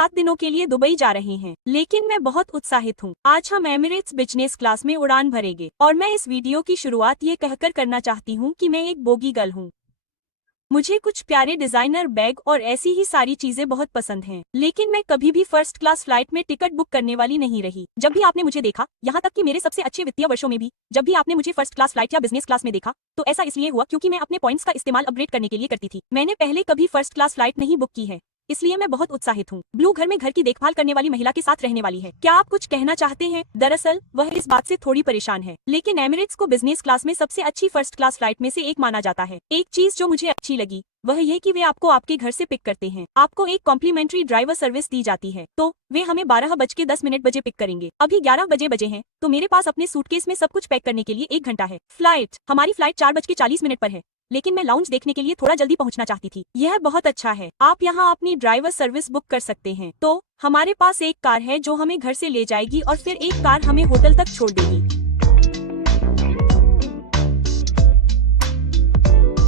7 दिनों के लिए दुबई जा रहे हैं, लेकिन मैं बहुत उत्साहित हूँ। आज हम एमिरेट्स बिजनेस क्लास में उड़ान भरेंगे और मैं इस वीडियो की शुरुआत ये कहकर करना चाहती हूँ कि मैं एक बोगी गर्ल हूँ। मुझे कुछ प्यारे डिजाइनर बैग और ऐसी ही सारी चीजें बहुत पसंद हैं, लेकिन मैं कभी भी फर्स्ट क्लास फ्लाइट में टिकट बुक करने वाली नहीं रही। जब भी आपने मुझे देखा, यहाँ तक कि मेरे सबसे अच्छे वित्तीय वर्षों में भी, जब भी आपने मुझे फर्स्ट क्लास फ्लाइट या बिजनेस क्लास में देखा, तो ऐसा इसलिए हुआ क्योंकि मैं अपने पॉइंट्स का इस्तेमाल अपग्रेड करने के लिए करती थी। मैंने पहले कभी फर्स्ट क्लास फ्लाइट नहीं बुक की है, इसलिए मैं बहुत उत्साहित हूँ। ब्लू घर में घर की देखभाल करने वाली महिला के साथ रहने वाली है। क्या आप कुछ कहना चाहते हैं? दरअसल वह इस बात से थोड़ी परेशान है, लेकिन एमिरेट्स को बिजनेस क्लास में सबसे अच्छी फर्स्ट क्लास फ्लाइट में से एक माना जाता है। एक चीज जो मुझे अच्छी लगी वह यह कि वे आपको आपके घर से पिक करते हैं। आपको एक कॉम्प्लीमेंट्री ड्राइवर सर्विस दी जाती है, तो वे हमें 12:10 बजे पिक करेंगे। अभी 11 बजे हैं, तो मेरे पास अपने सूटकेस में सब कुछ पैक करने के लिए 1 घंटा है। हमारी फ्लाइट 4:40 पर है, लेकिन मैं लाउंज देखने के लिए थोड़ा जल्दी पहुंचना चाहती थी। यह बहुत अच्छा है, आप यहाँ अपनी ड्राइवर सर्विस बुक कर सकते हैं। तो हमारे पास एक कार है जो हमें घर से ले जाएगी और फिर एक कार हमें होटल तक छोड़ देगी।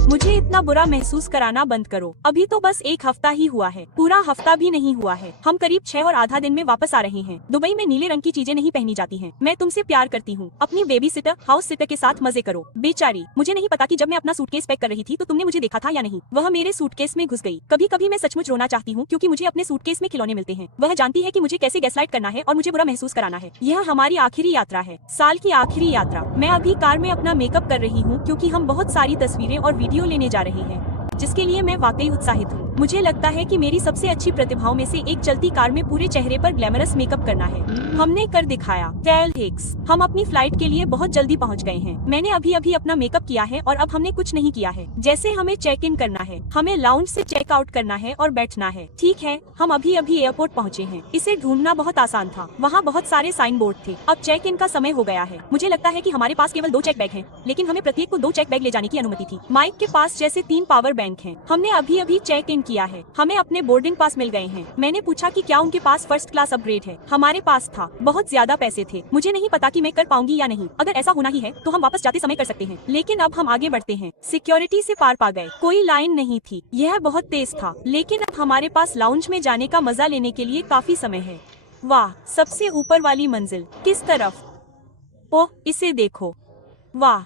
मुझे इतना बुरा महसूस कराना बंद करो। अभी तो बस 1 हफ्ता ही हुआ है, पूरा हफ्ता भी नहीं हुआ है। हम करीब 6 और आधा दिन में वापस आ रहे हैं। दुबई में नीले रंग की चीजें नहीं पहनी जाती हैं। मैं तुमसे प्यार करती हूँ। अपनी बेबी सिटर, हाउस सिटर के साथ मजे करो। बेचारी, मुझे नहीं पता कि जब मैं अपना सूटकेस पैक कर रही थी तो तुमने मुझे देखा था या नहीं। वह मेरे सूटकेस में घुस गई। कभी कभी मैं सचमुच रोना चाहती हूँ क्योंकि मुझे अपने सूटकेस में खिलौने मिलते हैं। वह जानती है कि मुझे कैसे गैसलाइट करना है और मुझे बुरा महसूस कराना है। यह हमारी आखिरी यात्रा है, साल की आखिरी यात्रा। मैं अभी कार में अपना मेकअप कर रही हूँ क्योंकि हम बहुत सारी तस्वीरें और वीडियो लेने जा रहे हैं, जिसके लिए मैं वाकई उत्साहित हूँ। मुझे लगता है कि मेरी सबसे अच्छी प्रतिभाओं में से एक चलती कार में पूरे चेहरे पर ग्लैमरस मेकअप करना है। हमने कर दिखाया। टेल हिक्स, हम अपनी फ्लाइट के लिए बहुत जल्दी पहुंच गए हैं। मैंने अभी अभी अपना मेकअप किया है और अब हमने कुछ नहीं किया है। जैसे हमें चेक इन करना है, हमें लाउंज से चेक आउट करना है और बैठना है। ठीक है, हम अभी अभी एयरपोर्ट पहुँचे हैं। इसे ढूंढना बहुत आसान था, वहाँ बहुत सारे साइन बोर्ड थे। अब चेक इन का समय हो गया है। मुझे लगता है कि हमारे पास केवल 2 चेक बैग हैं, लेकिन हमें प्रत्येक को 2 चेक बैग ले जाने की अनुमति थी। माइक के पास जैसे 3 पावर बैंक हैं। हमने अभी अभी चेक इन किया है। हमें अपने बोर्डिंग पास मिल गए हैं। मैंने पूछा कि क्या उनके पास फर्स्ट क्लास अपग्रेड है। हमारे पास था। बहुत ज्यादा पैसे थे। मुझे नहीं पता कि मैं कर पाऊंगी या नहीं। अगर ऐसा होना ही है तो हम वापस जाते समय कर सकते हैं, लेकिन अब हम आगे बढ़ते हैं। सिक्योरिटी से पार पा गए। कोई लाइन नहीं थी। यह बहुत तेज था, लेकिन अब हमारे पास लाउंज में जाने का मजा लेने के लिए काफी समय है। वाह, सबसे ऊपर वाली मंजिल किस तरफ? ओह, इसे देखो। वाह,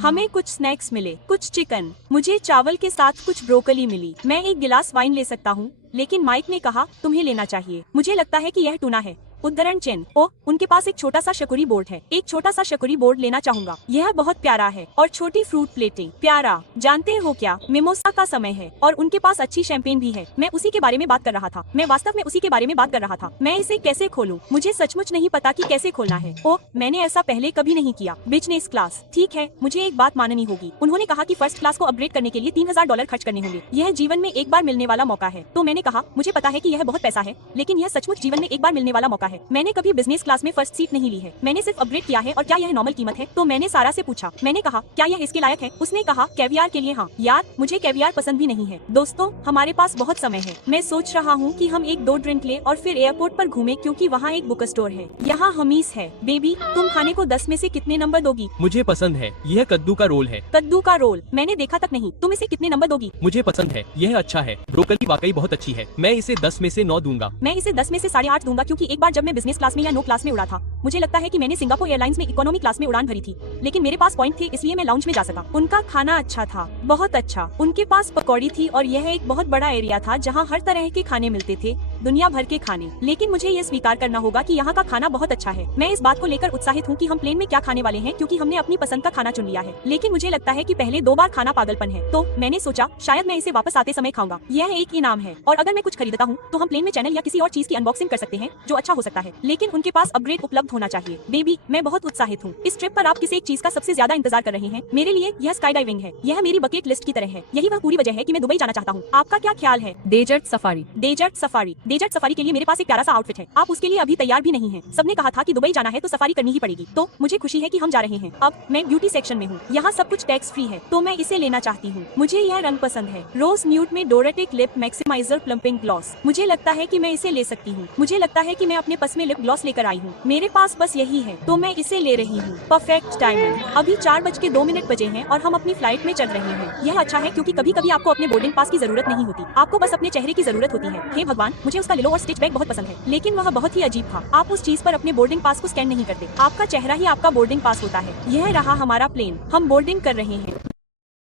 हमें कुछ स्नैक्स मिले, कुछ चिकन। मुझे चावल के साथ कुछ ब्रोकली मिली। मैं एक गिलास वाइन ले सकता हूँ, लेकिन माइक ने कहा तुम्हें लेना चाहिए। मुझे लगता है कि यह टूना है। उद्धरण चिन्ह। ओह, उनके पास एक छोटा सा शकरी बोर्ड है। एक छोटा सा शकरी बोर्ड लेना चाहूंगा। यह बहुत प्यारा है। और छोटी फ्रूट प्लेटें। प्यारा। जानते हो क्या, मिमोसा का समय है और उनके पास अच्छी शैंपेन भी है। मैं उसी के बारे में बात कर रहा था। मैं वास्तव में उसी के बारे में बात कर रहा था। मैं इसे कैसे खोलूं? मुझे सचमुच नहीं पता कि कैसे खोलना है। ओह, मैंने ऐसा पहले कभी नहीं किया। Business class. ठीक है, मुझे एक बात माननी होगी। उन्होंने कहा कि फर्स्ट क्लास को अपग्रेड करने के लिए $3000 खर्च करने होंगे। यह जीवन में एक बार मिलने वाला मौका है। तो मैंने कहा मुझे पता है कि यह बहुत पैसा है, लेकिन यह सचमुच जीवन में एक बार मिलने वाला मौका है। मैंने कभी बिजनेस क्लास में फर्स्ट सीट नहीं ली है। मैंने सिर्फ अपग्रेड किया है। और क्या यह नॉर्मल कीमत है? तो मैंने सारा से पूछा। मैंने कहा क्या यह इसके लायक है? उसने कहा कैवियार के लिए हाँ। यार, मुझे कैवियार पसंद भी नहीं है। दोस्तों, हमारे पास बहुत समय है। मैं सोच रहा हूँ कि हम 1-2 ड्रिंक ले और फिर एयरपोर्ट पर घूमे, क्योंकि वहाँ एक बुक स्टोर है। यहाँ हमीस है। बेबी, तुम खाने को 10 में से कितने नंबर दोगी? मुझे पसंद है। यह कद्दू का रोल है। कद्दू का रोल मैंने देखा तक नहीं। तुम इसे कितने नंबर दोगी? मुझे पसंद है, यह अच्छा है। ब्रोकली वाकई बहुत अच्छी है। मैं इसे 10 में से 9 दूंगा। मैं इसे 10 में से 8.5 दूंगा, क्योंकि एक बार जब मैं बिजनेस क्लास में या नो क्लास में उड़ा था, मुझे लगता है कि मैंने सिंगापुर एयरलाइंस में इकोनॉमी क्लास में उड़ान भरी थी, लेकिन मेरे पास पॉइंट थे, इसलिए मैं लाउंज में जा सका। उनका खाना अच्छा था, बहुत अच्छा। उनके पास पकौड़ी थी और यह एक बहुत बड़ा एरिया था जहाँ हर तरह के खाने मिलते थे, दुनिया भर के खाने। लेकिन मुझे यह स्वीकार करना होगा कि यहाँ का खाना बहुत अच्छा है। मैं इस बात को लेकर उत्साहित हूँ कि हम प्लेन में क्या खाने वाले हैं, क्योंकि हमने अपनी पसंद का खाना चुन लिया है। लेकिन मुझे लगता है कि पहले 2 बार खाना पागलपन है, तो मैंने सोचा शायद मैं इसे वापस आते समय खाऊंगा। यह एक इनाम है, और अगर मैं कुछ खरीदता हूँ तो हम प्लेन में चैनल या किसी और चीज की अनबॉक्सिंग कर सकते हैं जो अच्छा हो सकता है। लेकिन उनके पास अपग्रेड उपलब्ध होना चाहिए। बेबी, मैं बहुत उत्साहित हूँ। इस ट्रिप पर आप किस एक चीज का सबसे ज्यादा इंतजार कर रहे हैं? मेरे लिए यह स्काई डाइविंग है। यह मेरी बकेट लिस्ट की तरह है। यही वह पूरी वजह है कि मैं दुबई जाना चाहता हूँ। आपका क्या ख्याल है? Desert safari. Desert safari. Desert safari के लिए मेरे पास एक प्यारा सा आउटफिट है। आप उसके लिए अभी तैयार भी नहीं हैं। सबने कहा था कि दुबई जाना है तो सफारी करनी ही पड़ेगी, तो मुझे खुशी है कि हम जा रहे हैं। अब मैं ब्यूटी सेक्शन में हूँ। यहाँ सब कुछ टैक्स फ्री है, तो मैं इसे लेना चाहती हूँ। मुझे यह रंग पसंद है, रोज न्यूड में डोरेटिक लिप मैक्सिमाइजर प्लम्पिंग ग्लॉस। मुझे लगता है कि मैं इसे ले सकती हूँ। मुझे लगता है कि मैं अपने पस में लिप ग्लॉस लेकर आई हूँ। मेरे पास पास बस यही है तो मैं इसे ले रही हूँ। Perfect timing. अभी 4:02 बजे हैं और हम अपनी फ्लाइट में चल रहे हैं। यह अच्छा है क्योंकि कभी कभी आपको अपने बोर्डिंग पास की जरूरत नहीं होती, आपको बस अपने चेहरे की जरूरत होती है। हे भगवान, मुझे उसका लिलो और स्टिच बैग बहुत पसंद है, लेकिन वह बहुत ही अजीब था। आप उस चीज पर अपने बोर्डिंग पास को स्कैन नहीं करते, आपका चेहरा ही आपका बोर्डिंग पास होता है। यह रहा हमारा प्लेन, हम बोर्डिंग कर रहे हैं।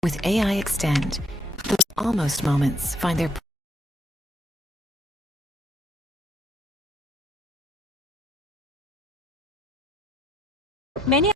With AI Extend, those almost moments find their मैंने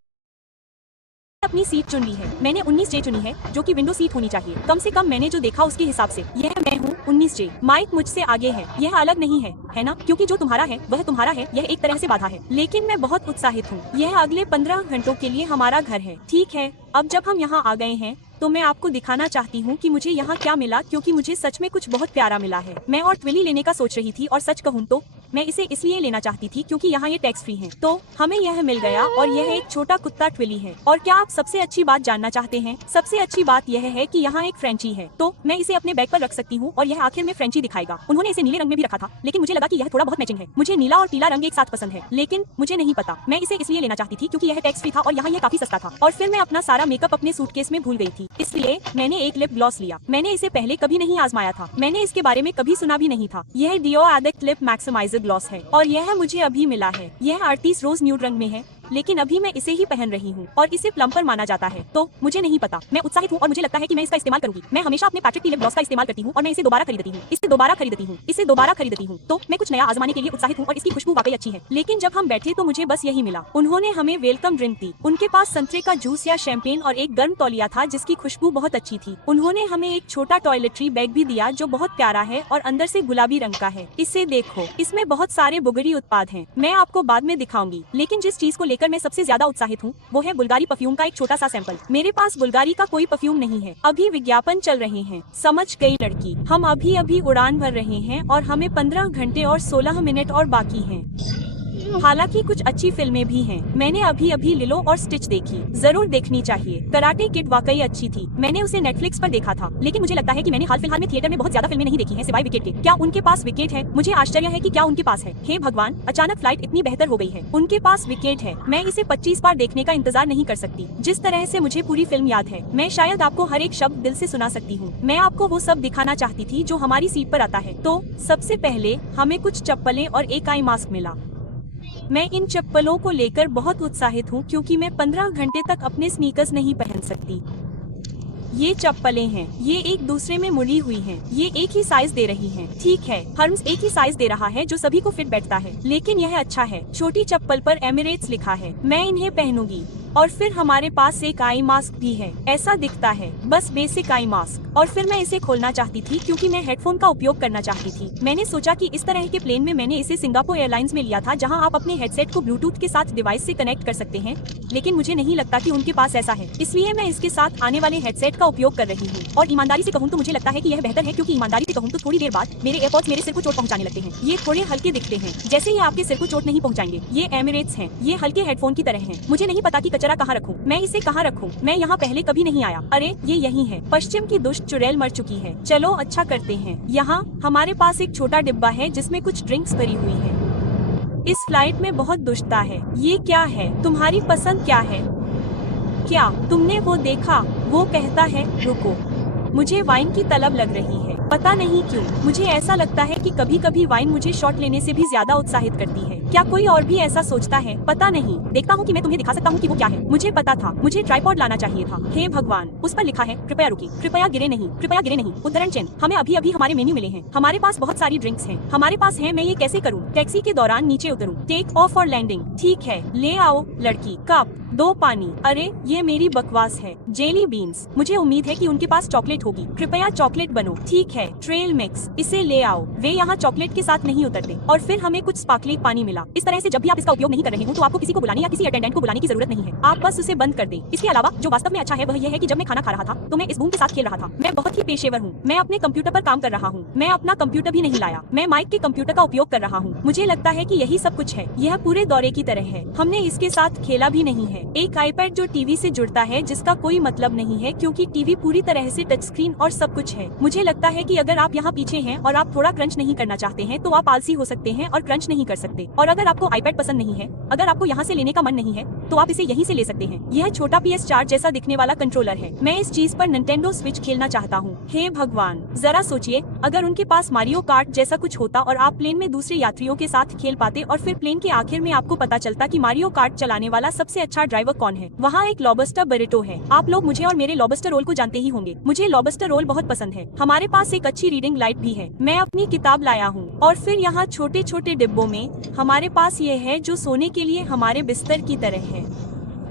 अपनी सीट चुन ली है। मैंने 19J चुनी है, जो कि विंडो सीट होनी चाहिए। कम से कम मैंने जो देखा उसके हिसाब से यह मैं हूँ 19J। माइक मुझसे आगे है, यह अलग नहीं है ना? क्योंकि जो तुम्हारा है वह तुम्हारा है, यह एक तरह से बाधा है। लेकिन मैं बहुत उत्साहित हूँ, यह अगले 15 घंटों के लिए हमारा घर है। ठीक है, अब जब हम यहाँ आ गए हैं तो मैं आपको दिखाना चाहती हूँ कि मुझे यहाँ क्या मिला, क्योंकि मुझे सच में कुछ बहुत प्यारा मिला है। मैं और ट्विली लेने का सोच रही थी, और सच कहूँ तो मैं इसे इसलिए लेना चाहती थी क्योंकि यहाँ ये टैक्स फ्री है। तो हमें यह मिल गया, और यह एक छोटा कुत्ता ट्विली है। और क्या आप सबसे अच्छी बात जानना चाहते हैं? सबसे अच्छी बात यह है कि यहाँ एक फ्रेंची है, तो मैं इसे अपने बैग पर रख सकती हूँ और यह आखिर में फ्रेंची दिखाएगा। उन्होंने इसे नीले रंग में भी रखा था, लेकिन मुझे लगा कि यह थोड़ा बहुत मैचिंग है। मुझे नीला और पीला रंग एक साथ पसंद है, लेकिन मुझे नहीं पता। मैं इसे इसलिए लेना चाहती थी क्योंकि यह टैक्स फ्री था और यहाँ यह काफी सस्ता था। और फिर मैं अपना सारा मेकअप अपने सूटकेस में भूल गई थी, इसलिए मैंने एक लिप ग्लॉस लिया। मैंने इसे पहले कभी नहीं आजमाया था, मैंने इसके बारे में कभी सुना भी नहीं था। यह डिओ एडिक्ट लिप मैक्सिमाइजर ग्लॉस है और यह मुझे अभी मिला है। यह 38 रोज न्यूड रंग में है, लेकिन अभी मैं इसे ही पहन रही हूँ और इसे प्लम्पर माना जाता है, तो मुझे नहीं पता। मैं उत्साहित हूँ और मुझे लगता है कि मैं इसका इस्तेमाल करूंगी। मैं हमेशा अपने पैट्रिक की लिप ग्लॉस का इस्तेमाल करती हूँ और मैं इसे दोबारा खरीदती हूँ, इसे दोबारा खरीदती हूँ, इसे दोबारा खरीदती हूँ। तो मैं कुछ नया आजमाने के लिए उत्साहित हूँ और इसकी खुशबू वाकई अच्छी है। लेकिन जब हम बैठे तो मुझे बस यही मिला। उन्होंने हमें वेलकम ड्रिंक दी। उनके पास संतरे का जूस या शैंपेन और एक गर्म तौलिया था जिसकी खुशबू बहुत अच्छी थी। उन्होंने हमें एक छोटा टॉयलेटरी बैग भी दिया जो बहुत प्यारा है और अंदर से गुलाबी रंग का है। इसे देखो, इसमें बहुत सारे बुगरी उत्पाद हैं। मैं आपको बाद में दिखाऊंगी, लेकिन जिस चीज को लेकर मैं सबसे ज्यादा उत्साहित हूँ वो है बुल्गारी परफ्यूम का एक छोटा सा सैंपल। मेरे पास बुल्गारी का कोई परफ्यूम नहीं है। अभी विज्ञापन चल रहे हैं, समझ गई लड़की। हम अभी अभी उड़ान भर रहे हैं और हमें 15 घंटे और 16 मिनट और बाकी हैं। हालांकि कुछ अच्छी फिल्में भी हैं। मैंने अभी अभी लिलो और स्टिच देखी, जरूर देखनी चाहिए। कराटे किड वाकई अच्छी थी। मैंने उसे नेटफ्लिक्स पर देखा था, लेकिन मुझे लगता है कि मैंने हाल फिलहाल में थिएटर में बहुत ज्यादा फिल्में नहीं देखी हैं सिवाय विकेट के। क्या उनके पास विकेट है? मुझे आश्चर्य है कि क्या उनके पास है। हे भगवान, अचानक फ्लाइट इतनी बेहतर हो गई है। उनके पास विकेट है। मैं इसे 25 बार देखने का इंतजार नहीं कर सकती। जिस तरह से मुझे पूरी फिल्म याद है, मैं शायद आपको हर एक शब्द दिल से सुना सकती हूँ। मैं आपको वो सब दिखाना चाहती थी जो हमारी सीट पर आता है। तो सबसे पहले हमें कुछ चप्पलें और एक आई मास्क मिला। मैं इन चप्पलों को लेकर बहुत उत्साहित हूँ क्योंकि मैं 15 घंटे तक अपने स्नीकर्स नहीं पहन सकती। ये चप्पलें हैं, ये एक दूसरे में मुड़ी हुई हैं, ये एक ही साइज दे रही हैं। ठीक है, हर्म्स एक ही साइज दे रहा है जो सभी को फिट बैठता है, लेकिन यह अच्छा है। छोटी चप्पल पर एमिरेट्स लिखा है, मैं इन्हें पहनूंगी। और फिर हमारे पास एक आई मास्क भी है, ऐसा दिखता है, बस बेसिक आई मास्क। और फिर मैं इसे खोलना चाहती थी क्योंकि मैं हेडफोन का उपयोग करना चाहती थी। मैंने सोचा कि इस तरह के प्लेन में मैंने इसे सिंगापुर एयरलाइंस में लिया था जहां आप अपने हेडसेट को ब्लूटूथ के साथ डिवाइस से कनेक्ट कर सकते हैं, लेकिन मुझे नहीं लगता कि उनके पास ऐसा है, इसलिए मैं इसके साथ आने वाले हेडसेट का उपयोग कर रही हूँ। और ईमानदारी से कहूँ तो मुझे लगता है कि यह बेहतर है, क्योंकि ईमानदारी से कहूँ तो थोड़ी देर बाद मेरे एयरपॉड्स मेरे सिर को चोट पहुंचाने लगते हैं। ये थोड़े हल्के दिखते हैं, जैसे ये आपके सिर को चोट नहीं पहुंचाएंगे। ये एमिरेट्स हैं, ये हल्के हेडफोन की तरह हैं। मुझे नहीं पता कि कचरा कहाँ रखूँ, मैं इसे कहाँ रखूँ। मैं यहाँ पहले कभी नहीं आया। अरे ये यही है। पश्चिम की दुष्ट चुड़ैल मर चुकी है। चलो अच्छा करते हैं। यहाँ हमारे पास एक छोटा डिब्बा है जिसमें कुछ ड्रिंक्स भरी हुई है। इस फ्लाइट में बहुत दुष्टता है। ये क्या है? तुम्हारी पसंद क्या है? क्या तुमने वो देखा? वो कहता है रुको, मुझे वाइन की तलब लग रही है। पता नहीं क्यों, मुझे ऐसा लगता है कि कभी कभी वाइन मुझे शॉट लेने से भी ज्यादा उत्साहित करती है। क्या कोई और भी ऐसा सोचता है? पता नहीं। देखता हूँ कि मैं तुम्हें दिखा सकता हूँ कि वो क्या है। मुझे पता था, मुझे ट्राइपॉड लाना चाहिए था। हे भगवान, उस पर लिखा है कृपया रुकिए, कृपया गिरे नहीं, कृपया गिरे नहीं, उद्धरण चिन्ह। हमें अभी अभी हमारे मेन्यू मिले हैं। हमारे पास बहुत सारी ड्रिंक्स हैं। हमारे पास है। मैं ये कैसे करूँ? टैक्सी के दौरान नीचे उतरूँ? टेक ऑफ और लैंडिंग? ठीक है, ले आओ लड़की। कप, 2 पानी। अरे ये मेरी बकवास है। जेली बीन्स, मुझे उम्मीद है कि उनके पास चॉकलेट होगी। कृपया चॉकलेट बनो। ठीक है, ट्रेल मिक्स, इसे ले आओ। वे यहाँ चॉकलेट के साथ नहीं उतरते। और फिर हमें कुछ स्पार्कलिंग पानी मिला। इस तरह से जब भी आप इसका उपयोग नहीं कर रहे हो तो आपको किसी को बुलाने या किसी अटेंडेंट को बुलाने की जरूरत नहीं है, आप बस उसे बंद कर दें। इसके अलावा जो वास्तव में अच्छा है वह यह है कि जब मैं खाना खा रहा था तो मैं इस बूम के साथ खेल रहा था। मैं बहुत ही पेशेवर हूँ। मैं अपने कंप्यूटर पर काम कर रहा हूँ। मैं अपना कंप्यूटर भी नहीं लाया, मैं माइक के कंप्यूटर का उपयोग कर रहा हूँ। मुझे लगता है कि यही सब कुछ है। यह पूरे दौरे की तरह है। हमने इसके साथ खेला भी नहीं है। एक आईपैड जो टीवी से जुड़ता है, जिसका कोई मतलब नहीं है क्योंकि टीवी पूरी तरह से टच स्क्रीन और सब कुछ है। मुझे लगता है कि अगर आप यहाँ पीछे हैं और आप थोड़ा क्रंच नहीं करना चाहते हैं तो आप आलसी हो सकते हैं और क्रंच नहीं कर सकते। और अगर आपको आईपैड पसंद नहीं है, अगर आपको यहाँ से लेने का मन नहीं है, तो आप इसे यहीं से ले सकते हैं। यह छोटा PS4 जैसा दिखने वाला कंट्रोलर है। मैं इस चीज पर निंटेंडो स्विच खेलना चाहता हूँ। हे भगवान, जरा सोचिए, अगर उनके पास मारियो कार्ट जैसा कुछ होता और आप प्लेन में दूसरे यात्रियों के साथ खेल पाते और फिर प्लेन के आखिर में आपको पता चलता कि मारियो कार्ट चलाने वाला सबसे अच्छा ड्राइवर कौन है। वहाँ एक लॉबस्टर बरिटो है। आप लोग मुझे और मेरे लॉबस्टर रोल को जानते ही होंगे। मुझे लॉबस्टर रोल बहुत पसंद है। हमारे पास एक अच्छी रीडिंग लाइट भी है। मैं अपनी किताब लाया हूँ। और फिर यहाँ छोटे छोटे डिब्बों में हमारे पास ये है जो सोने के लिए हमारे बिस्तर की तरह है।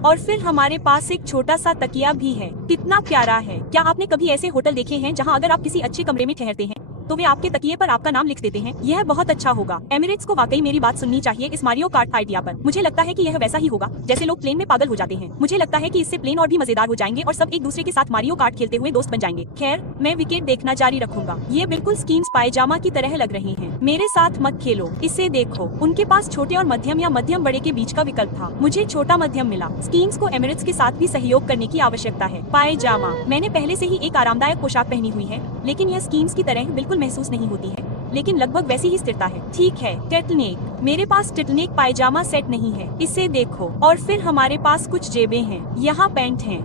और फिर हमारे पास एक छोटा सा तकिया भी है। कितना प्यारा है। क्या आपने कभी ऐसे होटल देखे हैं जहाँ अगर आप किसी अच्छे कमरे में ठहरते हैं तो वे आपके तकिए पर आपका नाम लिख देते हैं? यह बहुत अच्छा होगा। एमिरेट्स को वाकई मेरी बात सुननी चाहिए इस मारियो कार्ट आइडिया पर। मुझे लगता है कि यह वैसा ही होगा जैसे लोग प्लेन में पागल हो जाते हैं। मुझे लगता है कि इससे प्लेन और भी मजेदार हो जाएंगे और सब एक दूसरे के साथ मारियो कार्ट खेलते हुए दोस्त बन जाएंगे। खैर, मैं विकेट देखना जारी रखूंगा। ये बिल्कुल स्कीम्स पायजामा की तरह लग रहे हैं। मेरे साथ मत खेलो, इसे देखो। उनके पास छोटे और मध्यम या मध्यम बड़े के बीच का विकल्प था। मुझे छोटा मध्यम मिला। स्कीम्स को एमिरेट्स के साथ भी सहयोग करने की आवश्यकता है। पायजामा, मैंने पहले से ही एक आरामदायक पोशाक पहनी हुई है, लेकिन यह स्कीम्स की तरह बिल्कुल महसूस नहीं होती है, लेकिन लगभग वैसी ही स्थिरता है। ठीक है, टेटलनेक। मेरे पास टेटलनेक पायजामा सेट नहीं है, इसे देखो। और फिर हमारे पास कुछ जेबें हैं। यहाँ पैंट हैं।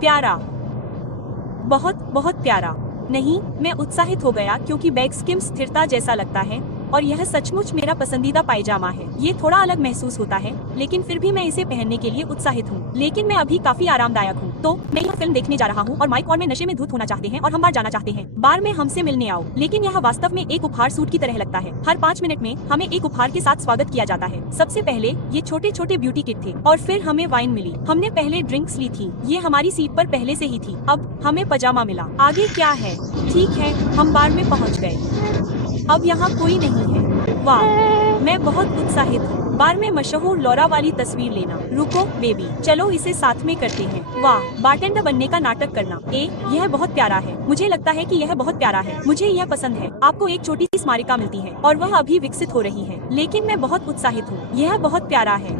प्यारा, बहुत बहुत प्यारा। नहीं, मैं उत्साहित हो गया क्योंकि बैग स्किम्स स्थिरता जैसा लगता है और यह सचमुच मेरा पसंदीदा पायजामा है। ये थोड़ा अलग महसूस होता है, लेकिन फिर भी मैं इसे पहनने के लिए उत्साहित हूँ। लेकिन मैं अभी काफी आरामदायक हूँ। तो मैं यह फिल्म देखने जा रहा हूँ और माइक और मैं नशे में धुत होना चाहते हैं और हम बार जाना चाहते हैं। बार में हमसे मिलने आओ। लेकिन यह वास्तव में एक उपहार सूट की तरह लगता है। हर 5 मिनट में हमें एक उपहार के साथ स्वागत किया जाता है। सबसे पहले ये छोटे छोटे ब्यूटी किट थे और फिर हमें वाइन मिली। हमने पहले ड्रिंक्स ली थी। ये हमारी सीट पर पहले से ही थी। अब हमें पजामा मिला। आगे क्या है? ठीक है, हम बार में पहुँच गए। अब यहाँ कोई नहीं है। वाह, मैं बहुत उत्साहित हूँ। बार में मशहूर लौरा वाली तस्वीर लेना। रुको बेबी, चलो इसे साथ में करते हैं। वाह, बारटेंडर बनने का नाटक करना। यह बहुत प्यारा है। मुझे लगता है कि यह बहुत प्यारा है। मुझे यह पसंद है। आपको एक छोटी सी स्मारिका मिलती है और वह अभी विकसित हो रही है, लेकिन मैं बहुत उत्साहित हूँ। यह बहुत प्यारा है।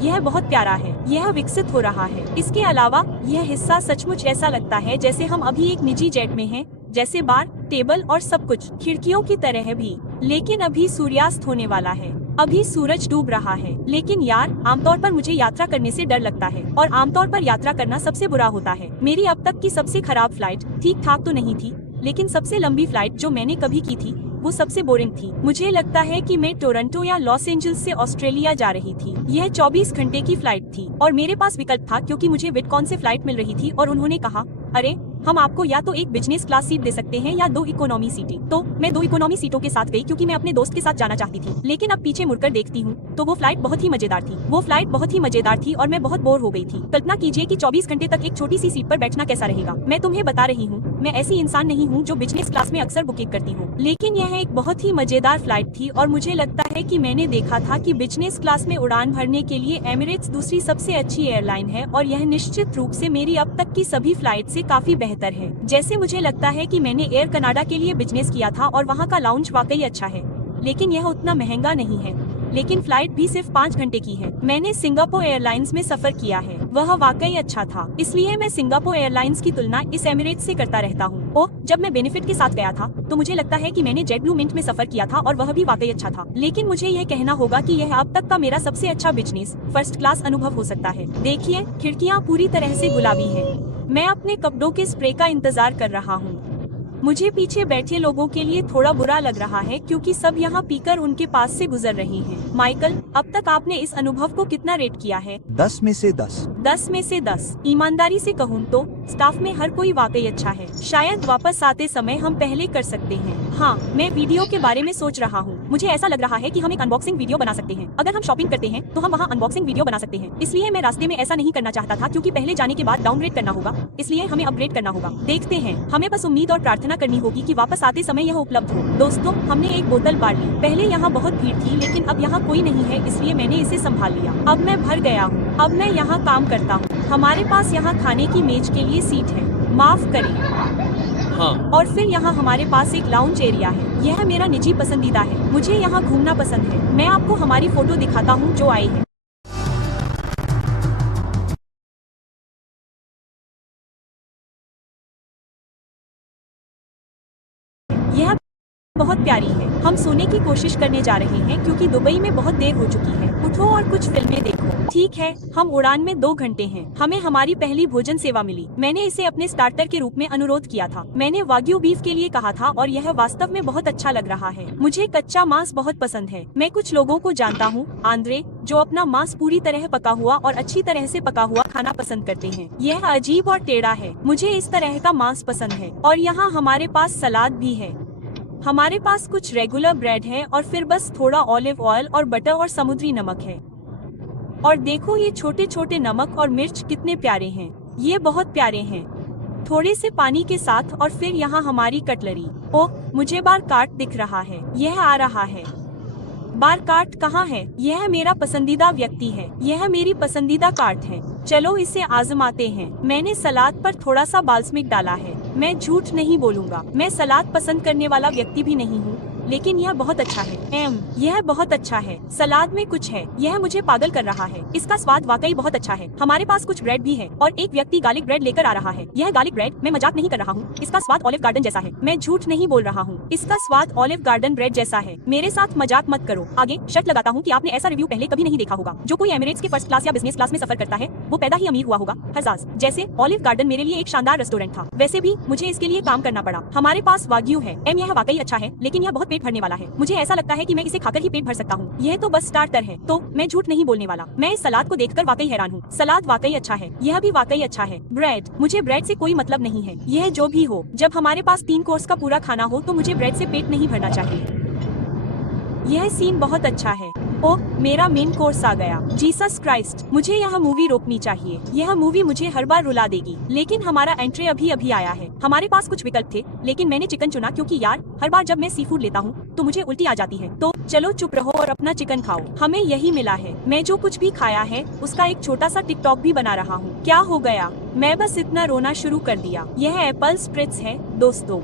यह बहुत प्यारा है। यह विकसित हो रहा है। इसके अलावा यह हिस्सा सचमुच ऐसा लगता है जैसे हम अभी एक निजी जेट में हैं, जैसे बार, टेबल और सब कुछ खिड़कियों की तरह भी। लेकिन अभी सूर्यास्त होने वाला है। अभी सूरज डूब रहा है। लेकिन यार, आमतौर पर मुझे यात्रा करने से डर लगता है और आमतौर पर यात्रा करना सबसे बुरा होता है। मेरी अब तक की सबसे खराब फ्लाइट ठीक ठाक तो नहीं थी, लेकिन सबसे लंबी फ्लाइट जो मैंने कभी की थी वो सबसे बोरिंग थी। मुझे लगता है कि मैं टोरंटो या लॉस एंजल्स से ऑस्ट्रेलिया जा रही थी। यह 24 घंटे की फ्लाइट थी और मेरे पास विकल्प था क्योंकि मुझे विटकॉन से फ्लाइट मिल रही थी और उन्होंने कहा, अरे हम आपको या तो एक बिजनेस क्लास सीट दे सकते हैं या 2 इकोनॉमी सीटें। तो मैं 2 इकोनॉमी सीटों के साथ गई क्योंकि मैं अपने दोस्त के साथ जाना चाहती थी। लेकिन अब पीछे मुड़कर देखती हूँ तो वो फ्लाइट बहुत ही मजेदार थी। वो फ्लाइट बहुत ही मजेदार थी और मैं बहुत बोर हो गई थी। कल्पना कीजिए कि 24 घंटे तक एक छोटी सी सीट पर बैठना कैसा रहेगा। मैं तुम्हें बता रही हूँ, मैं ऐसी इंसान नहीं हूँ जो बिजनेस क्लास में अक्सर बुकिंग करती हूँ, लेकिन यह एक बहुत ही मजेदार फ्लाइट थी और मुझे लगता है कि मैंने देखा था कि बिजनेस क्लास में उड़ान भरने के लिए एमिरेट्स दूसरी सबसे अच्छी एयरलाइन है और यह निश्चित रूप से मेरी अब तक की सभी फ्लाइट से काफी बेहतर है। जैसे मुझे लगता है कि मैंने एयर कनाडा के लिए बिजनेस किया था और वहाँ का लाउंज वाकई अच्छा है, लेकिन यह उतना महंगा नहीं है। लेकिन फ्लाइट भी सिर्फ 5 घंटे की है। मैंने सिंगापुर एयरलाइंस में सफर किया है, वह वाकई अच्छा था, इसलिए मैं सिंगापुर एयरलाइंस की तुलना इस एमिरेट्स से करता रहता हूँ। ओह, जब मैं बेनिफिट के साथ गया था तो मुझे लगता है कि मैंने जेट ब्लू मिंट में सफर किया था और वह भी वाकई अच्छा था। लेकिन मुझे यह कहना होगा कि यह अब तक का मेरा सबसे अच्छा बिजनेस फर्स्ट क्लास अनुभव हो सकता है। देखिए, खिड़कियाँ पूरी तरह से गुलाबी है। मैं अपने कपड़ों के स्प्रे का इंतजार कर रहा हूँ। मुझे पीछे बैठे लोगों के लिए थोड़ा बुरा लग रहा है क्योंकि सब यहाँ पीकर उनके पास से गुजर रहे हैं। माइकल, अब तक आपने इस अनुभव को कितना रेट किया है? 10 में से 10। 10 में से 10। ईमानदारी से कहूँ तो स्टाफ में हर कोई वाकई अच्छा है। शायद वापस आते समय हम पहले कर सकते हैं। हाँ, मैं वीडियो के बारे में सोच रहा हूँ। मुझे ऐसा लग रहा है कि हम एक अनबॉक्सिंग वीडियो बना सकते हैं। अगर हम शॉपिंग करते हैं तो हम वहाँ अनबॉक्सिंग वीडियो बना सकते हैं। इसलिए मैं रास्ते में ऐसा नहीं करना चाहता था क्योंकि पहले जाने के बाद डाउनग्रेड करना होगा, इसलिए हमें अपग्रेड करना होगा। देखते हैं, हमें बस उम्मीद और प्रार्थना करनी होगी कि वापस आते समय यह उपलब्ध हो। दोस्तों, हमने एक बोतल बार ली। पहले यहाँ बहुत भीड़ थी, लेकिन अब यहाँ कोई नहीं है, इसलिए मैंने इसे संभाल लिया। अब मैं भर गया हूँ। अब मैं यहाँ काम करता हूँ। हमारे पास यहाँ खाने की मेज के लिए सीट है। माफ करें। हाँ, और फिर यहाँ हमारे पास एक लाउंज एरिया है। यह मेरा निजी पसंदीदा है। मुझे यहाँ घूमना पसंद है। मैं आपको हमारी फोटो दिखाता हूँ जो आई है। बहुत प्यारी है। हम सोने की कोशिश करने जा रहे हैं क्योंकि दुबई में बहुत देर हो चुकी है। उठो और कुछ फिल्में देखो। ठीक है, हम उड़ान में 2 घंटे हैं। हमें हमारी पहली भोजन सेवा मिली। मैंने इसे अपने स्टार्टर के रूप में अनुरोध किया था। मैंने वाग्यू बीफ के लिए कहा था और यह वास्तव में बहुत अच्छा लग रहा है। मुझे कच्चा मांस बहुत पसंद है। मैं कुछ लोगों को जानता हूँ, आंद्रे, जो अपना मांस पूरी तरह पका हुआ और अच्छी तरह से पका हुआ खाना पसंद करते हैं। यह अजीब और टेढ़ा है। मुझे इस तरह का मांस पसंद है। और यहाँ हमारे पास सलाद भी है। हमारे पास कुछ रेगुलर ब्रेड है और फिर बस थोड़ा ऑलिव ऑयल और बटर और समुद्री नमक है। और देखो ये छोटे छोटे नमक और मिर्च कितने प्यारे हैं। ये बहुत प्यारे हैं। थोड़े से पानी के साथ और फिर यहाँ हमारी कटलरी। ओह, मुझे बार कार्ट दिख रहा है। यह आ रहा है। बार कार्ट कहाँ है? यह मेरा पसंदीदा व्यक्ति है। यह मेरी पसंदीदा कार्ट है। चलो इसे आजमाते हैं। मैंने सलाद पर थोड़ा सा बाल्समिक डाला है। मैं झूठ नहीं बोलूंगा, मैं सलाद पसंद करने वाला व्यक्ति भी नहीं हूँ, लेकिन यह बहुत अच्छा है। यह बहुत अच्छा है। सलाद में कुछ है। यह मुझे पागल कर रहा है। इसका स्वाद वाकई बहुत अच्छा है। हमारे पास कुछ ब्रेड भी है और एक व्यक्ति गार्लिक ब्रेड लेकर आ रहा है। यह गार्लिक ब्रेड, मैं मजाक नहीं कर रहा हूँ, इसका स्वाद ऑलिव गार्डन जैसा है। मैं झूठ नहीं बोल रहा हूँ, इसका स्वाद ऑलिव गार्डन ब्रेड जैसा है। मेरे साथ मजाक मत करो। आगे शर्त लगाता हूँ कि आपने ऐसा रिव्यू पहले कभी नहीं देखा होगा। जो कोई एमिरेट्स के फर्स्ट क्लास या बिजनेस क्लास में सफर करता है वो पैदा ही अमीर हुआ होगा। हजाज जैसे ऑलिव गार्डन मेरे लिए एक शानदार रेस्टोरेंट था। वैसे भी मुझे इसके लिए काम करना पड़ा। हमारे पास वाग्यू है। यह वाकई अच्छा है, लेकिन यह बहुत पेट भरने वाला है। मुझे ऐसा लगता है कि मैं इसे खाकर ही पेट भर सकता हूँ। यह तो बस स्टार्टर है, तो मैं झूठ नहीं बोलने वाला। मैं इस सलाद को देखकर वाकई हैरान हूँ। सलाद वाकई अच्छा है। यह भी वाकई अच्छा है। ब्रेड, मुझे ब्रेड से कोई मतलब नहीं है। यह जो भी हो, जब हमारे पास 3 कोर्स का पूरा खाना हो तो मुझे ब्रेड से पेट नहीं भरना चाहिए। यह सीन बहुत अच्छा है। ओह, मेरा मेन कोर्स आ गया। जीसस क्राइस्ट, मुझे यह मूवी रोकनी चाहिए। यह मूवी मुझे हर बार रुला देगी। लेकिन हमारा एंट्री अभी अभी आया है। हमारे पास कुछ विकल्प थे, लेकिन मैंने चिकन चुना क्योंकि यार, हर बार जब मैं सी फूड लेता हूँ तो मुझे उल्टी आ जाती है। तो चलो चुप रहो और अपना चिकन खाओ। हमें यही मिला है। मैं जो कुछ भी खाया है उसका एक छोटा सा टिकटॉक भी बना रहा हूँ। क्या हो गया? मैं बस इतना रोना शुरू कर दिया। यह एप्पल स्प्रिट्स है दोस्तों।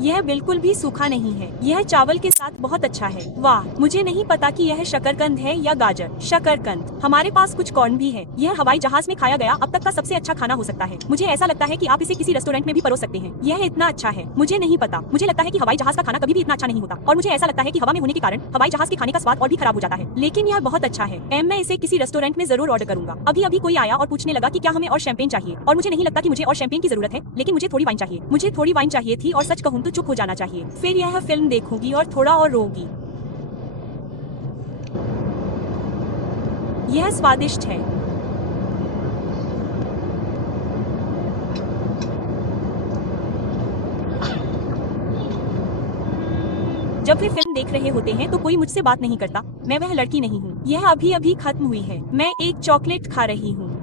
यह बिल्कुल भी सूखा नहीं है। यह चावल के साथ बहुत अच्छा है। वाह, मुझे नहीं पता कि यह शकरकंद है या गाजर। शकरकंद। हमारे पास कुछ कॉर्न भी है। यह हवाई जहाज में खाया गया अब तक का सबसे अच्छा खाना हो सकता है। मुझे ऐसा लगता है कि आप इसे किसी रेस्टोरेंट में भी परोस सकते हैं। यह इतना अच्छा है। मुझे नहीं पता, मुझे लगता है कि हवाई जहाज का खाना कभी भी इतना अच्छा नहीं होता और मुझे ऐसा लगता है कि हवा में होने के कारण हवाई जहाज के खाने का स्वाद और भी खराब हो जाता है। लेकिन यह बहुत अच्छा है। मैं इसे किसी रेस्टोरेंट में जरूर ऑर्डर करूंगा। अभी अभी कोई आया और पूछने लगा कि क्या हमें और शैंपेन चाहिए, और मुझे नहीं लगता कि मुझे और शैंपेन की जरूरत है, लेकिन मुझे थोड़ी वाइन चाहिए। मुझे थोड़ी वाइन चाहिए थी और सच कहूँ तो चुप हो जाना चाहिए। फिर यह फिल्म देखूंगी और थोड़ा और रोऊंगी। यह स्वादिष्ट है। जब वे फिल्म देख रहे होते हैं तो कोई मुझसे बात नहीं करता। मैं वह लड़की नहीं हूँ। यह अभी अभी खत्म हुई है। मैं एक चॉकलेट खा रही हूँ।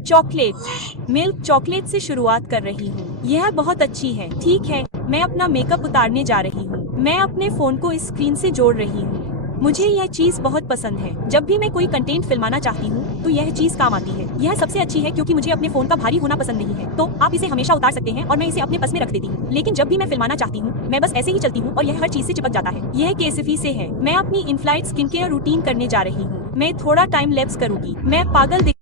चॉकलेट, मिल्क चॉकलेट से शुरुआत कर रही हूँ। यह बहुत अच्छी है। ठीक है, मैं अपना मेकअप उतारने जा रही हूँ। मैं अपने फोन को इस स्क्रीन से जोड़ रही हूँ। मुझे यह चीज बहुत पसंद है। जब भी मैं कोई कंटेंट फिल्माना चाहती हूँ तो यह चीज काम आती है। यह सबसे अच्छी है क्योंकि मुझे अपने फोन का भारी होना पसंद नहीं है। तो आप इसे हमेशा उतार सकते हैं और मैं इसे अपने बस में रख देती हूँ। लेकिन जब भी मैं फिल्माना चाहती हूँ मैं बस ऐसे ही चलती हूँ और यह हर चीज से चिपक जाता है। यह केसफी से है। मैं अपनी इनफ्लाइट स्किन केयर रूटीन करने जा रही हूँ। मैं थोड़ा टाइम लैप्स करूंगी। मैं पागल दिख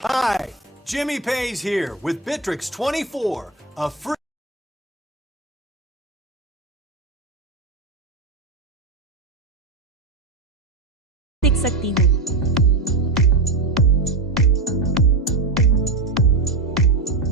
Hi, Jimmy Page here with Bitrix 24, a free सकती हूँ।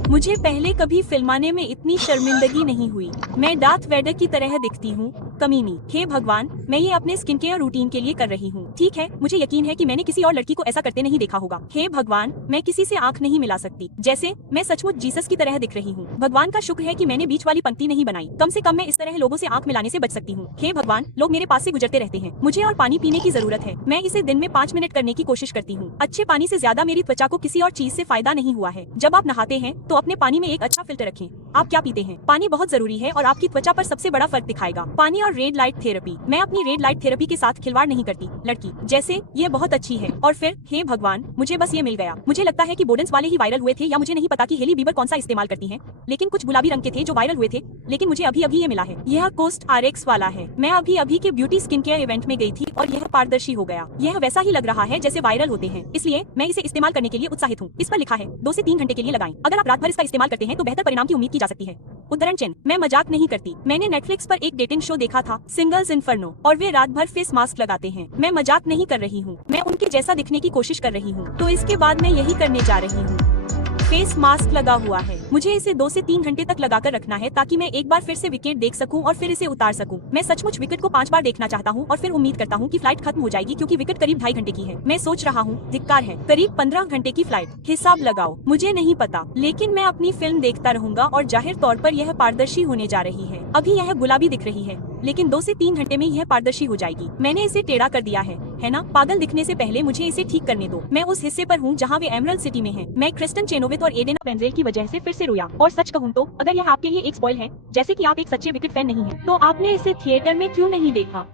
मुझे पहले कभी फिल्माने में इतनी शर्मिंदगी नहीं हुई। मैं डार्थ वेडर की तरह दिखती हूँ, कमीनी। हे भगवान, मैं ये अपने स्किन केयर रूटीन के लिए कर रही हूँ। ठीक है, मुझे यकीन है कि मैंने किसी और लड़की को ऐसा करते नहीं देखा होगा। हे भगवान, मैं किसी से आंख नहीं मिला सकती। जैसे मैं सचमुच जीसस की तरह दिख रही हूँ। भगवान का शुक्र है कि मैंने बीच वाली पंक्ति नहीं बनाई। कम से कम मैं इस तरह लोगों से आंख मिलाने से बच सकती हूँ। हे भगवान, लोग मेरे पास से गुजरते रहते हैं। मुझे और पानी पीने की जरूरत है। मैं इसे दिन में 5 मिनट करने की कोशिश करती हूँ। अच्छे पानी से ज्यादा मेरी त्वचा को किसी और चीज से फायदा नहीं हुआ है। जब आप नहाते हैं तो अपने पानी में एक अच्छा फिल्टर रखें। आप क्या पीते हैं? पानी बहुत जरूरी है और आपकी त्वचा पर सबसे बड़ा फर्क दिखाएगा। पानी और रेड लाइट थेरेपी। मैं अपनी रेड लाइट थेरेपी के साथ खिलवाड़ नहीं करती। लड़की जैसे ये बहुत अच्छी है। और फिर हे भगवान, मुझे बस ये मिल गया। मुझे लगता है कि बोडेंस वाले ही वायरल हुए थे, या मुझे नहीं पता कि हेली बीबर कौन सा इस्तेमाल करती हैं। लेकिन कुछ गुलाबी रंग के थे जो वायरल हुए थे, लेकिन मुझे अभी अभी ये मिला है। यह कोस्ट RX वाला है। मैं अभी अभी के ब्यूटी स्किन केयर इवेंट में गई थी और यह पारदर्शी हो गया। यह वैसा ही लग रहा है जैसे वायरल होते हैं, इसलिए मैं इसे इस्तेमाल करने के लिए उत्साहित हूँ। इस पर लिखा है 2 से 3 घंटे के लिए लगाएं। अगर आप रात भर भर इसका इस्तेमाल करते हैं तो बेहतर परिणाम की उम्मीद की जा सकती है। उदाहरण चिन्ह, मैं मजाक नहीं करती। मैंने नेटफ्लिक्स पर एक डेटिंग शो देखा था, सिंगल्स इन्फर्नो, और वे रात भर फेस मास्क लगाते हैं। मैं मजाक नहीं कर रही हूँ, मैं उनके जैसा दिखने की कोशिश कर रही हूँ। तो इसके बाद मैं यही करने जा रही हूँ। फेस मास्क लगा हुआ है, मुझे इसे 2 से 3 घंटे तक लगाकर रखना है ताकि मैं एक बार फिर से विकेट देख सकूं और फिर इसे उतार सकूं। मैं सचमुच विकेट को 5 बार देखना चाहता हूं और फिर उम्मीद करता हूं कि फ्लाइट खत्म हो जाएगी क्योंकि विकेट करीब 2.5 घंटे की है। मैं सोच रहा हूं, धिक्कार है, करीब 15 घंटे की फ्लाइट। हिसाब लगाओ, मुझे नहीं पता, लेकिन मैं अपनी फिल्म देखता रहूंगा और जाहिर तौर पर यह पारदर्शी होने जा रही है। अभी यह गुलाबी दिख रही है, लेकिन 2 से 3 घंटे में यह पारदर्शी हो जाएगी। मैंने इसे टेढ़ा कर दिया है ना? पागल दिखने से पहले मुझे इसे ठीक करने दो। मैं उस हिस्से पर हूँ जहाँ वे एमरल्ड सिटी में हैं। मैं क्रिस्टन चेनोविथ और एडेना पेंजेल की वजह से फिर से रोया। और सच कहूँ तो अगर यह आपके लिए एक स्पॉइल है, जैसे कि आप एक सच्चे विकेट फैन नहीं हैं, तो आपने इसे थिएटर में क्यों नहीं देखा?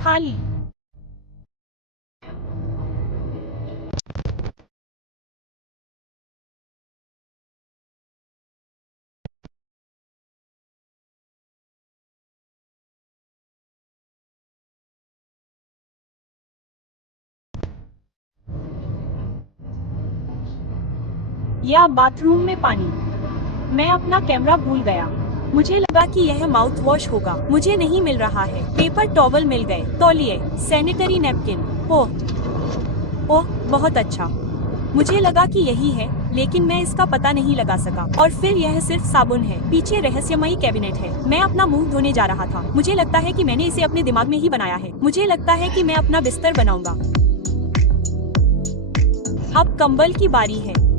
खाली। या बाथरूम में पानी। मैं अपना कैमरा भूल गया। मुझे लगा कि यह माउथ वॉश होगा, मुझे नहीं मिल रहा है। पेपर टॉवल मिल गए, तौलिए, सैनिटरी नैपकिन। ओह, बहुत अच्छा। मुझे लगा कि यही है, लेकिन मैं इसका पता नहीं लगा सका। और फिर यह सिर्फ साबुन है, पीछे रहस्यमयी कैबिनेट है। मैं अपना मुंह धोने जा रहा था। मुझे लगता है कि मैंने इसे अपने दिमाग में ही बनाया है। मुझे लगता है कि मैं अपना बिस्तर बनाऊंगा। अब कंबल की बारी है।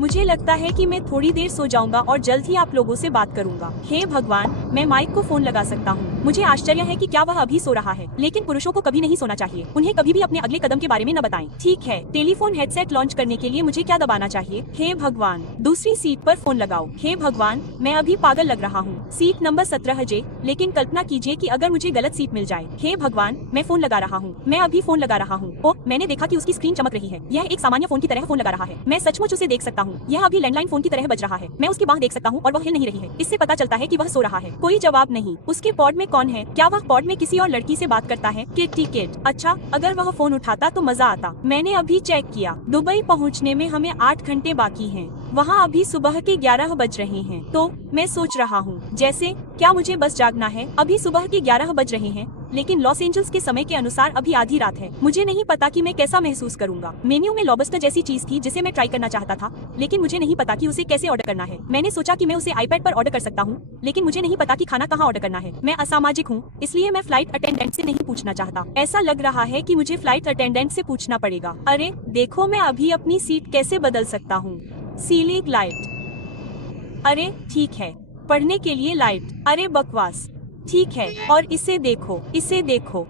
मुझे लगता है कि मैं थोड़ी देर सो जाऊंगा और जल्द ही आप लोगों से बात करूंगा। हे भगवान, मैं माइक को फोन लगा सकता हूँ। मुझे आश्चर्य है कि क्या वह अभी सो रहा है, लेकिन पुरुषों को कभी नहीं सोना चाहिए। उन्हें कभी भी अपने अगले कदम के बारे में न बताएं। ठीक है, टेलीफोन हेडसेट लॉन्च करने के लिए मुझे क्या दबाना चाहिए? हे भगवान, दूसरी सीट पर फोन लगाओ। हे भगवान, मैं अभी पागल लग रहा हूँ। सीट नंबर 17 जे, लेकिन कल्पना कीजिए कि अगर मुझे गलत सीट मिल जाए। हे भगवान, मैं फोन लगा रहा हूँ। मैं अभी फोन लगा रहा हूँ। ओह, मैंने देखा कि उसकी स्क्रीन चमक रही है। यह एक सामान्य फोन की तरह फोन लगा रहा है। मैं सचमुच उसे देख सकता हूँ। यह अभी लैंडलाइन फोन की तरह बज रहा है। मैं उसकी बांह देख सकता हूँ और वह हिल नहीं रही है। इससे पता चलता है कि वह सो रहा है। कोई जवाब नहीं। उसके पॉड में कौन है? क्या वह पॉड में किसी और लड़की से बात करता है? किट। अच्छा, अगर वह फोन उठाता तो मजा आता। मैंने अभी चेक किया, दुबई पहुँचने में हमें 8 घंटे बाकी हैं। वहाँ अभी सुबह के 11 बज रहे हैं। तो मैं सोच रहा हूँ, जैसे क्या मुझे बस जागना है? अभी सुबह के 11 बज रहे हैं, लेकिन लॉस एंजल्स के समय के अनुसार अभी आधी रात है। मुझे नहीं पता कि मैं कैसा महसूस करूंगा। मेन्यू में लॉबस्टर जैसी चीज थी जिसे मैं ट्राई करना चाहता था, लेकिन मुझे नहीं पता कि उसे कैसे ऑर्डर करना है। मैंने सोचा कि मैं उसे आईपैड पर ऑर्डर कर सकता हूँ, लेकिन मुझे नहीं पता कि खाना कहाँ ऑर्डर करना है। मैं असामाजिक हूँ, इसलिए मैं फ्लाइट अटेंडेंट से नहीं पूछना चाहता। ऐसा लग रहा है कि मुझे फ्लाइट अटेंडेंट से पूछना पड़ेगा। अरे देखो, मैं अभी अपनी सीट कैसे बदल सकता हूँ? Ceiling light. अरे ठीक है, पढ़ने के लिए लाइट। अरे बकवास। ठीक है, और इसे देखो,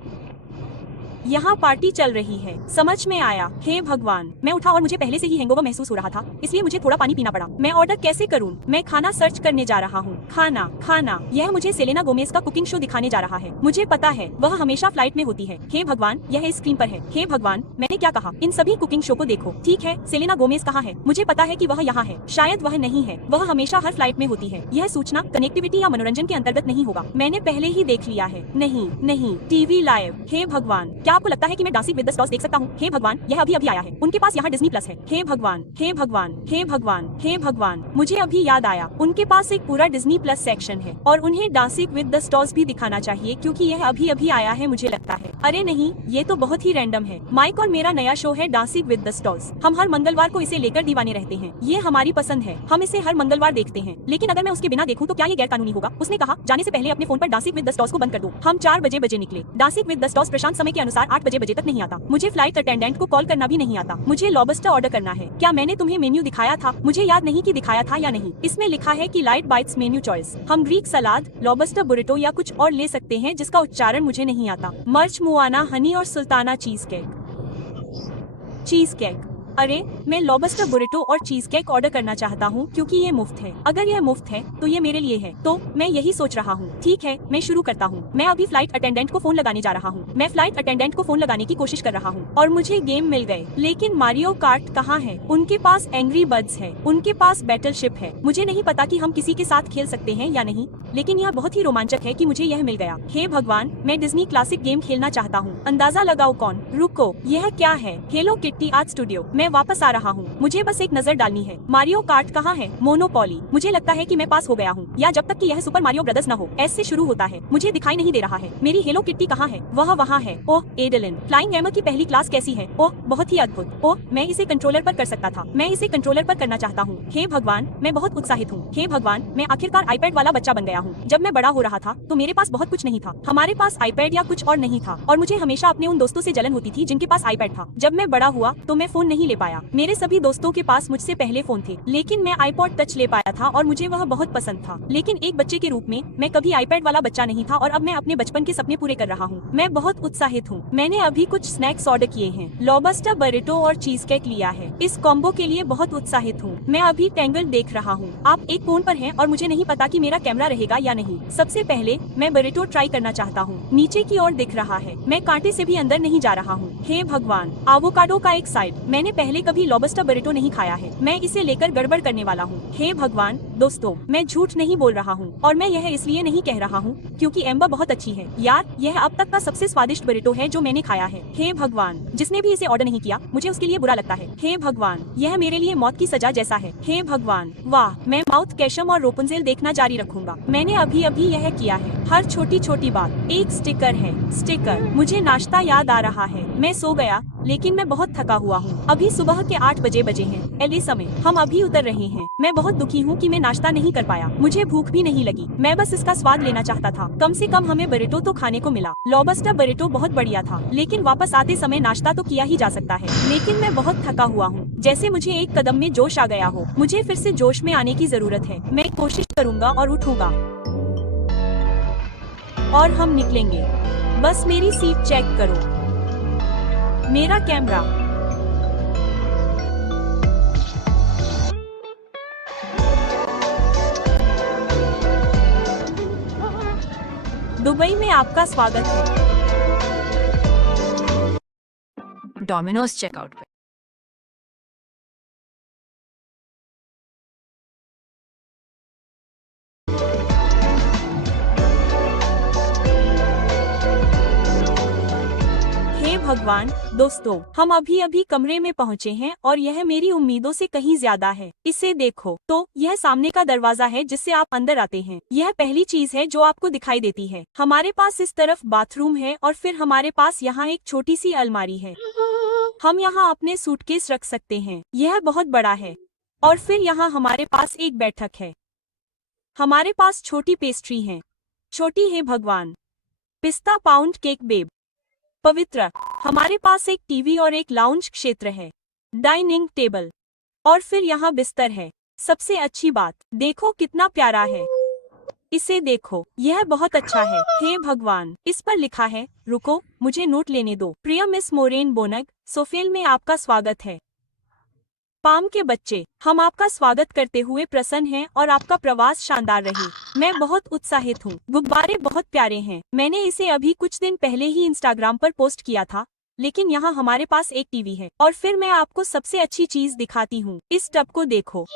यहाँ पार्टी चल रही है। समझ में आया। हे भगवान, मैं उठा और मुझे पहले से ही हैंगओवर महसूस हो रहा था, इसलिए मुझे थोड़ा पानी पीना पड़ा। मैं ऑर्डर कैसे करूँ? मैं खाना सर्च करने जा रहा हूँ। खाना। यह मुझे सेलेना गोमेज का कुकिंग शो दिखाने जा रहा है। मुझे पता है, वह हमेशा फ्लाइट में होती है। हे भगवान, यह स्क्रीन पर है। हे भगवान, मैंने क्या कहा? इन सभी कुकिंग शो को देखो। ठीक है, सेलेना गोमेज कहाँ है? मुझे पता है कि वह यहाँ है। शायद वह नहीं है। वह हमेशा हर फ्लाइट में होती है। यह सूचना कनेक्टिविटी या मनोरंजन के अंतर्गत नहीं होगा। मैंने पहले ही देख लिया है। नहीं, टीवी लाइव। हे भगवान, क्या आपको लगता है कि मैं डांसिंग विद द स्टार्स देख सकता हूँ? हे भगवान, यह अभी आया है। उनके पास यहाँ डिज्नी प्लस है। हे भगवान, मुझे अभी याद आया, उनके पास एक पूरा डिज्नी प्लस सेक्शन है और उन्हें डांसिंग विद द स्टार्स भी दिखाना चाहिए क्योंकि यह अभी आया है, मुझे लगता है। अरे नहीं, ये तो बहुत ही रैंडम है। माइक और मेरा नया शो है डांसिंग विद द स्टार्स। हम हर मंगलवार को इसे लेकर दीवाने रहते हैं। ये हमारी पसंद है, हम इसे हर मंगलवार देखते हैं। लेकिन अगर मैं उसके बिना देखूं तो क्या ये गैर कानूनी होगा? उसने कहा, जाने से पहले अपने फोन पर डांसिंग विद द स्टार्स को बंद कर दो। हम 4 बजे निकले। डांसिंग विद द स्टार्स प्रशांत समय के अनुसार 8 बजे तक नहीं आता। मुझे फ्लाइट अटेंडेंट को कॉल करना भी नहीं आता। मुझे लॉबस्टर ऑर्डर करना है। क्या मैंने तुम्हें मेन्यू दिखाया था? मुझे याद नहीं कि दिखाया था या नहीं। इसमें लिखा है कि लाइट बाइट्स मेन्यू चॉइस। हम ग्रीक सलाद, लॉबस्टर बुरिटो या कुछ और ले सकते हैं जिसका उच्चारण मुझे नहीं आता। मर्च मुआना हनी और सुल्ताना चीज केक। अरे, मैं लॉबस्टर बुरिटो और चीज केक ऑर्डर करना चाहता हूँ क्योंकि ये मुफ्त है। अगर यह मुफ्त है तो ये मेरे लिए है, तो मैं यही सोच रहा हूँ। ठीक है, मैं शुरू करता हूँ। मैं अभी फ्लाइट अटेंडेंट को फोन लगाने जा रहा हूँ। मैं फ्लाइट अटेंडेंट को फोन लगाने की कोशिश कर रहा हूँ और मुझे गेम मिल गए। लेकिन मारियो कार्ट कहाँ है? उनके पास एंग्री बर्ड्स है, उनके पास बैटलशिप है। मुझे नहीं पता कि हम किसी के साथ खेल सकते हैं या नहीं, लेकिन यह बहुत ही रोमांचक है कि मुझे यह मिल गया। हे भगवान, मैं डिज्नी क्लासिक गेम खेलना चाहता हूँ। अंदाजा लगाओ कौन? रुको, यह क्या है? Hello kitty art studio. मैं वापस आ रहा हूँ, मुझे बस एक नजर डालनी है। मारियो कार्ट कहाँ है? मोनोपोली। मुझे लगता है कि मैं पास हो गया हूँ, या जब तक कि यह सुपर मारियो ब्रदर्स न हो। एस से शुरू होता है, मुझे दिखाई नहीं दे रहा है। मेरी हेलो किट्टी कहाँ है? वह वहाँ है। ओह एडलिन, फ्लाइंग एमर की पहली क्लास कैसी है? ओह बहुत ही अद्भुत। ओह, मैं इसे कंट्रोलर पर कर सकता था। मैं इसे कंट्रोलर पर करना चाहता हूँ। हे भगवान, मैं बहुत उत्साहित हूँ। हे भगवान, मैं आखिरकार आईपैड वाला बच्चा बन गया हूँ। जब मैं बड़ा हो रहा था तो मेरे पास बहुत कुछ नहीं था। हमारे पास आईपैड या कुछ और नहीं था, और मुझे हमेशा अपने उन दोस्तों से जलन होती थी जिनके पास आईपैड था। जब मैं बड़ा हुआ तो मैं फोन नहीं ले पाया। मेरे सभी दोस्तों के पास मुझसे पहले फोन थे, लेकिन मैं आईपॉड टच ले पाया था और मुझे वह बहुत पसंद था। लेकिन एक बच्चे के रूप में मैं कभी आईपैड वाला बच्चा नहीं था, और अब मैं अपने बचपन के सपने पूरे कर रहा हूँ। मैं बहुत उत्साहित हूँ। मैंने अभी कुछ स्नैक्स ऑर्डर किए हैं। लॉबस्टर बरिटो और चीज केक लिया है। इस कॉम्बो के लिए बहुत उत्साहित हूँ। मैं अभी टेंगल देख रहा हूँ। आप एक फोन पर हैं और मुझे नहीं पता कि मेरा कैमरा रहेगा या नहीं। सबसे पहले मैं बरिटो ट्राई करना चाहता हूँ। नीचे की ओर दिख रहा है, मैं कांटे से भी अंदर नहीं जा रहा हूँ। हे भगवान, एवोकाडो का एक साइड। मैंने पहले कभी लॉबस्टर बरिटो नहीं खाया है। मैं इसे लेकर गड़बड़ करने वाला हूँ। हे भगवान, दोस्तों, मैं झूठ नहीं बोल रहा हूँ, और मैं यह इसलिए नहीं कह रहा हूँ क्योंकि एम्बर बहुत अच्छी है। यार, यह अब तक का सबसे स्वादिष्ट बरिटो है जो मैंने खाया है। हे भगवान, जिसने भी इसे ऑर्डर नहीं किया, मुझे उसके लिए बुरा लगता है। हे भगवान, यह मेरे लिए मौत की सजा जैसा है। हे भगवान, वाह, मैं माउथ कैशम और रोपुंजेल देखना जारी रखूंगा। मैंने अभी अभी यह किया है। हर छोटी छोटी बात एक स्टिकर है। स्टिकर। मुझे नाश्ता याद आ रहा है। मैं सो गया, लेकिन मैं बहुत थका हुआ हूँ। अभी सुबह के 8 बजे हैं। एली समय, हम अभी उतर रहे हैं। मैं बहुत दुखी हूँ कि मैं नाश्ता नहीं कर पाया। मुझे भूख भी नहीं लगी। मैं बस इसका स्वाद लेना चाहता था। कम से कम हमें बरिटो तो खाने को मिला। लॉबस्टर बरिटो बहुत बढ़िया था, लेकिन वापस आते समय नाश्ता तो किया ही जा सकता है। लेकिन मैं बहुत थका हुआ हूँ, जैसे मुझे एक कदम में जोश आ गया हो। मुझे फिर से जोश में आने की जरूरत है। मैं कोशिश करूँगा और उठूंगा, और हम निकलेंगे। बस मेरी सीट चेक करो, मेरा कैमरा। दुबई में आपका स्वागत है। डोमिनोज चेकआउट पे। हे भगवान, दोस्तों, हम अभी अभी कमरे में पहुँचे हैं और यह मेरी उम्मीदों से कहीं ज्यादा है। इसे देखो तो, यह सामने का दरवाजा है जिससे आप अंदर आते हैं। यह पहली चीज है जो आपको दिखाई देती है। हमारे पास इस तरफ बाथरूम है, और फिर हमारे पास यहाँ एक छोटी सी अलमारी है। हम यहाँ अपने सूटकेस रख सकते हैं। यह बहुत बड़ा है। और फिर यहाँ हमारे पास एक बैठक है। हमारे पास छोटी पेस्ट्री है। छोटी है भगवान। पिस्ता पाउंड केक बेब। पवित्र। हमारे पास एक टीवी और एक लाउंज क्षेत्र है। Dining table. और फिर यहाँ बिस्तर है। सबसे अच्छी बात, देखो कितना प्यारा है। इसे देखो, यह बहुत अच्छा है। हे भगवान, इस पर लिखा है, रुको, मुझे नोट लेने दो। प्रिय मिस मोरेन बोनग, सोफेल में आपका स्वागत है। पाम के बच्चे, हम आपका स्वागत करते हुए प्रसन्न हैं और आपका प्रवास शानदार रहे। मैं बहुत उत्साहित हूँ। गुब्बारे बहुत प्यारे हैं। मैंने इसे अभी कुछ दिन पहले ही इंस्टाग्राम पर पोस्ट किया था। लेकिन यहाँ हमारे पास एक टीवी है। और फिर मैं आपको सबसे अच्छी चीज दिखाती हूँ। इस टब को देखो।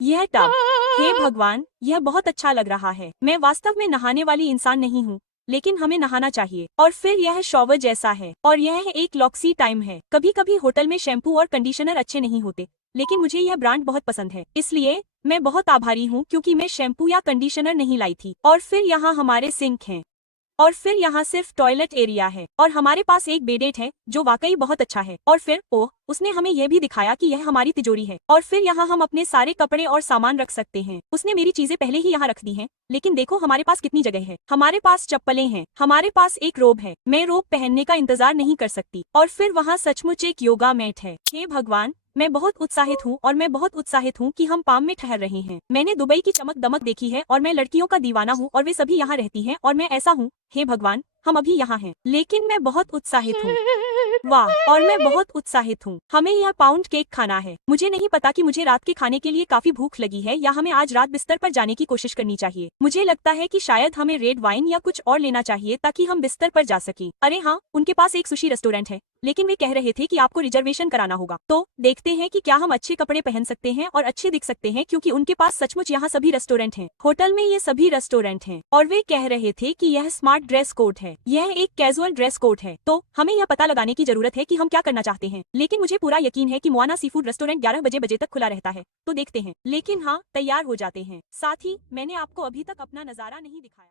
यह टब, हे भगवान, यह बहुत अच्छा लग रहा है। मैं वास्तव में नहाने वाली इंसान नहीं हूँ, लेकिन हमें नहाना चाहिए। और फिर यह शॉवर जैसा है, और यह एक लॉक्सी टाइम है। कभी कभी होटल में शैम्पू और कंडीशनर अच्छे नहीं होते, लेकिन मुझे यह ब्रांड बहुत पसंद है, इसलिए मैं बहुत आभारी हूँ क्योंकि मैं शैम्पू या कंडीशनर नहीं लाई थी। और फिर यहाँ हमारे सिंक हैं। और फिर यहाँ सिर्फ टॉयलेट एरिया है, और हमारे पास एक बेडेट है जो वाकई बहुत अच्छा है। और फिर ओह, उसने हमें यह भी दिखाया कि यह हमारी तिजोरी है। और फिर यहाँ हम अपने सारे कपड़े और सामान रख सकते हैं। उसने मेरी चीजें पहले ही यहाँ रख दी हैं, लेकिन देखो हमारे पास कितनी जगह है। हमारे पास चप्पलें हैं। हमारे पास एक रोब है। मैं रोब पहनने का इंतजार नहीं कर सकती। और फिर वहाँ सचमुच एक योगा मैट है। हे भगवान, मैं बहुत उत्साहित हूँ, और मैं बहुत उत्साहित हूँ कि हम पाम में ठहर रहे हैं। मैंने दुबई की चमक दमक देखी है, और मैं लड़कियों का दीवाना हूँ, और वे सभी यहाँ रहती हैं, और मैं ऐसा हूँ। हे भगवान, हम अभी यहाँ हैं, लेकिन मैं बहुत उत्साहित हूँ। वाह, और मैं बहुत उत्साहित हूँ। हमें यह पाउंड केक खाना है। मुझे नहीं पता कि मुझे रात के खाने के लिए काफी भूख लगी है या हमें आज रात बिस्तर पर जाने की कोशिश करनी चाहिए। मुझे लगता है कि शायद हमें रेड वाइन या कुछ और लेना चाहिए ताकि हम बिस्तर पर जा सकें। अरे हाँ, उनके पास एक सुशी रेस्टोरेंट है, लेकिन वे कह रहे थे कि आपको रिजर्वेशन कराना होगा। तो देखते हैं कि क्या हम अच्छे कपड़े पहन सकते हैं और अच्छे दिख सकते हैं, क्योंकि उनके पास सचमुच यहाँ सभी रेस्टोरेंट हैं। होटल में ये सभी रेस्टोरेंट हैं और वे कह रहे थे कि यह स्मार्ट ड्रेस कोड है, यह एक कैजुअल ड्रेस कोड है। तो हमें यह पता लगाने की जरूरत है कि हम क्या करना चाहते हैं। लेकिन मुझे पूरा यकीन है कि मोआना सी फूड रेस्टोरेंट 11 बजे तक खुला रहता है। तो देखते हैं। लेकिन हाँ, तैयार हो जाते हैं। साथ ही मैंने आपको अभी तक अपना नजारा नहीं दिखाया।